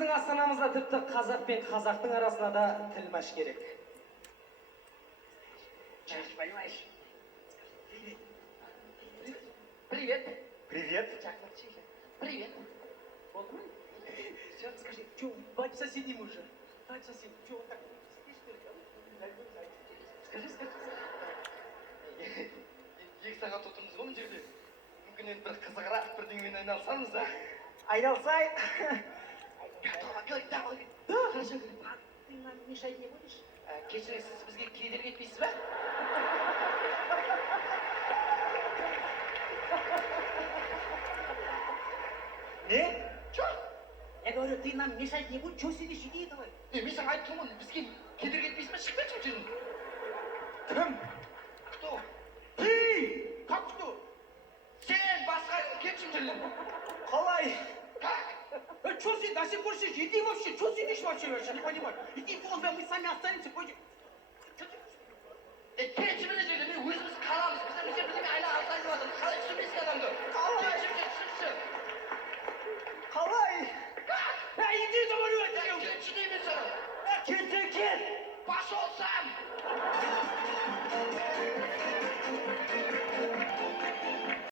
біздің астанамызда тіпті қазақ пен қазақтың арасына да тілмаш керек. Понимаешь? Привет. Привет. Привет. Вот мы. Сейчас скажи, что, бать соседим уже? Бать сосед, что он так спишь, что ли? Скажи. Екі сағат отырмыз ғой мына жерде. Мүмкін енді бір қызығырақ бірдеңемен айналысамыз да. Айналсай. Да, хорошо. А ты нам мешать не будешь? Кешіріңіз, сіз бізге кедергі етпейсіз ба? Не? Чё? Я говорю, ты нам мешать не будешь, что сидишь, иди давай. Мен саған айтып тұрмын, бізге кедергі етпейсіз ба? Шығып кетші жерін. Кім? Кто? Ты! Как кто? Сен басқа кетші жерден. Қалай? Как? Что сидишь, до сих пор сидишь? Иди вообще, что сидишь вообще, я не понимаю. Иди вон, мы сами останемся, пойдем. Кетші мына жерде, мен өзіміз қаламыз. Біз мына жерде айналып айтып жатырмыз. Қалай түсінбейсің адамды? Қалай? Кетші. Қалай? Иди, говорю, я тебе. Кетші деймін саған. Кет. Пошел сам!